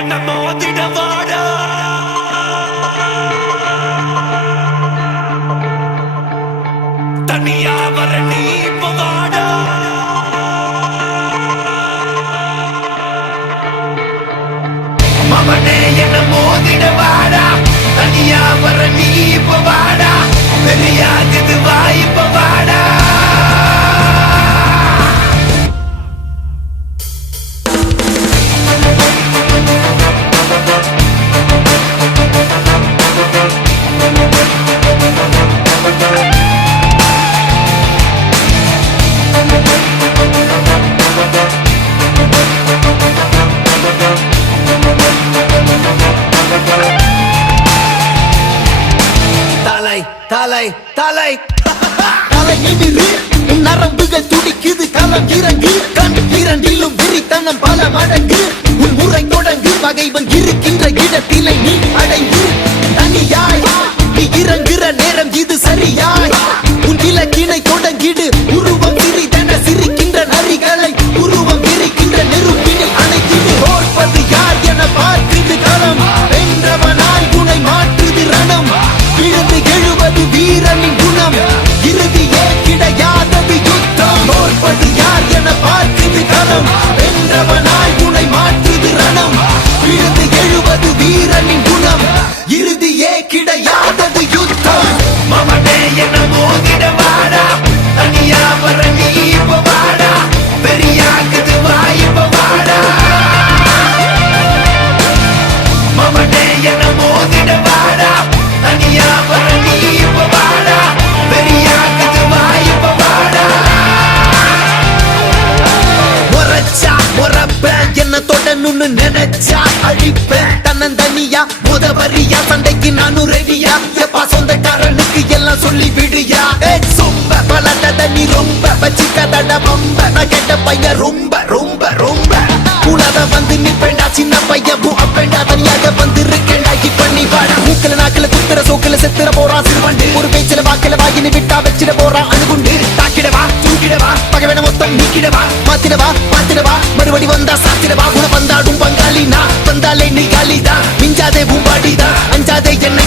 என்ன மோதிட வாடா தனியா வர நீ இப்ப வாடா மவனே என்ன மோதிட வாடா தனியா வர நீ இப்ப வாடா பெரியாகுது வா இப்ப வாடா தலை தலை தலை நிமிரு நரம்புகள் துடிக்குது களம் இறங்கு கண் இரண்டிலும் விரித்தனம் பல மடங்கு உன் முறை தொடங்கு பகைவன் இருக்கின்ற இடத்திலே நீ அடைந்து தனியாய் நீ இறங்குற நேரம் இது சரியாய் உன் இலக்கினை தொடங்கிடு உருவம் சிறிதென சிரிக்கின்ற நரிகளை உருவம் விரிக்கின்ற நெருப்பினை அணைக்கிடு ஓர்ப்பது யார் என பார்க்குது களம் வென்றவனாய் உனை மாற்றுது ரணம் விழுந்து எழுவது வீரனின் குணம் இறுதியே கிடையாதது யுத்தம் ஓர்ப்பது யார் என பார்க்குது களம் வென்றவனாய் உனை மாற்றுது ரணம் விழுந்து எழுவது வீரனின் குணம் இறுதியே கிடையாதது யுத்தம் மவனே என்ன மோதிட வாடா தனியா வர நீ இப்ப வாடா பெரியாகுது வா இப்ப வாடா மவனே என்ன மோதிட வாடா தனியா வர நீ இப்ப வாடா பெரியாகுது வா இப்ப வாடா உரைச்சா உறப்ப என்ன தொடணும்னு நினைச்சா அழிப்பேன் தன்னந்தனியா முதவரியா சண்டைக்கு நானும் ரெடியா எப்பா சொந்தக்காரனுக்கு எல்லாம் சொல்லி விடுயா சொம்ப பலட்டத நீ ரொம்ப வச்சிக்கதட பம்ப நான் கேட்ட பையன் ரொம்ப ரொம்ப ரொம்ப கூடாத வந்து நிப்பேண்டா சின்ன பையன் அப்பேண்டா தனியாக வந்து இருக்கேண்டா இப்ப நீ வாடா மூக்கல நாக்கல குத்துற சோக்கல செத்துற போறான் சிறுவண்டு ஒரு பேச்சில வாக்கில வாயின்னு விட்டா வச்சிட போறான் அணுகுண்டு தாக்கிடவா தூக்கிடவா பகவன மொத்தம் நீக்கிடவா மாத்திடவா மறுபடி வந்தா சாத்திடவா உன வந்தாடும் பங்காளி நான் வந்தாலே நீ காலிதா மிஞ்சாதே பூம்பாடிதா அஞ்சாதே என்னை